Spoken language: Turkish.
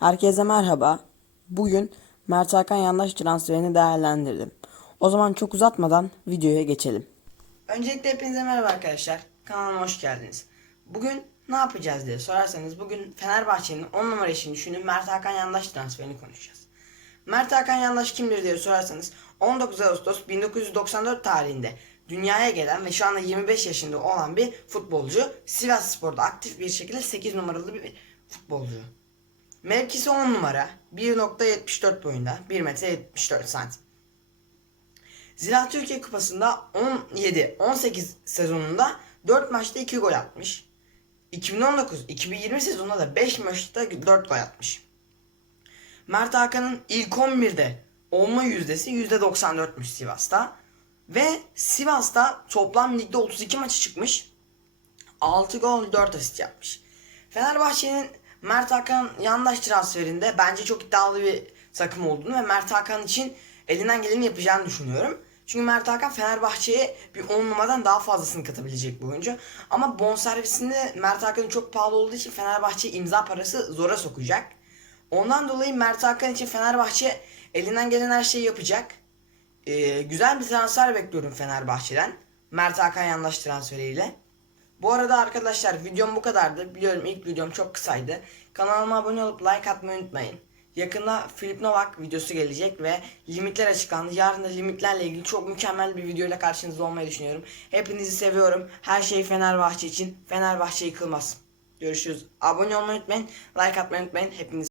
Herkese merhaba. Bugün Mert Hakan Yandaş transferini değerlendirdim. O zaman çok uzatmadan videoya geçelim. Öncelikle hepinize merhaba arkadaşlar. Kanalıma hoş geldiniz. Bugün ne yapacağız diye sorarsanız bugün Fenerbahçe'nin 10 numara işini düşünün Mert Hakan Yandaş transferini konuşacağız. Mert Hakan Yandaş kimdir diye sorarsanız 19 Ağustos 1994 tarihinde dünyaya gelen ve şu anda 25 yaşında olan bir futbolcu. Sivas Spor'da aktif bir şekilde 8 numaralı bir futbolcu. Mevkisi 10 numara. 1.74 boyunda. 1 metre 74 santim. Ziraat Türkiye Kupası'nda 17-18 sezonunda 4 maçta 2 gol atmış. 2019-2020 sezonunda da 5 maçta 4 gol atmış. Mert Hakan'ın ilk 11'de olma yüzdesi %94'müş Sivas'ta. Ve Sivas'ta toplam ligde 32 maçı çıkmış. 6 gol 4 asist yapmış. Fenerbahçe'nin Mert Hakan yandaş transferinde bence çok iddialı bir takım olduğunu ve Mert Hakan için elinden geleni yapacağını düşünüyorum. Çünkü Mert Hakan Fenerbahçe'ye bir 10 numaradan daha fazlasını katabilecek bir oyuncu. Ama bonservisinde Mert Hakan'ın çok pahalı olduğu için Fenerbahçe imza parası zora sokacak. Ondan dolayı Mert Hakan için Fenerbahçe elinden gelen her şeyi yapacak. Ee, güzel bir transfer bekliyorum Fenerbahçe'den. Mert Hakan yandaş transferiyle. Bu arada arkadaşlar videom bu kadardı. Biliyorum ilk videom çok kısaydı. Kanalıma abone olup like atmayı unutmayın. Yakında Filip Novak videosu gelecek ve limitler açıklandı. Yarın da limitlerle ilgili çok mükemmel bir videoyla karşınızda olmayı düşünüyorum. Hepinizi seviyorum. Her şey Fenerbahçe için. Fenerbahçe yıkılmaz. Görüşürüz. Abone olmayı unutmayın. Like atmayı unutmayın. Hepinizi